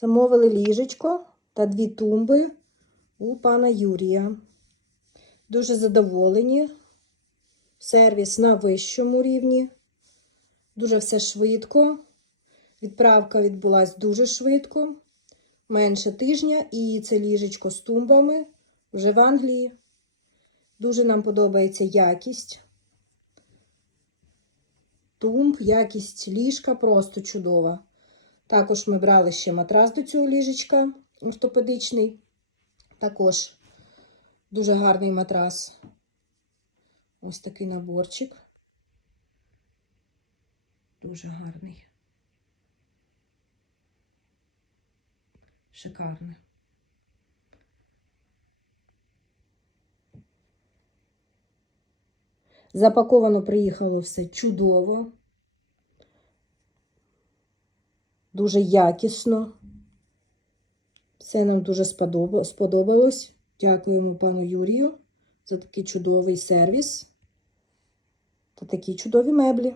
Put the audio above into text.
Замовили ліжечко та дві тумби у пана Юрія. Дуже задоволені. Сервіс на вищому рівні. Дуже все швидко. Відправка відбулась дуже швидко. Менше тижня, і це ліжечко з тумбами вже в Англії. Дуже нам подобається якість. Тумб, якість ліжка просто чудова. Також ми брали ще матрас до цього ліжечка ортопедичний. Також дуже гарний матрас. Ось такий наборчик. Дуже гарний. Шикарний. Запаковано приїхало все чудово. Дуже якісно. Все нам дуже сподобалось. Дякуємо пану Юрію за такий чудовий сервіс та такі чудові меблі.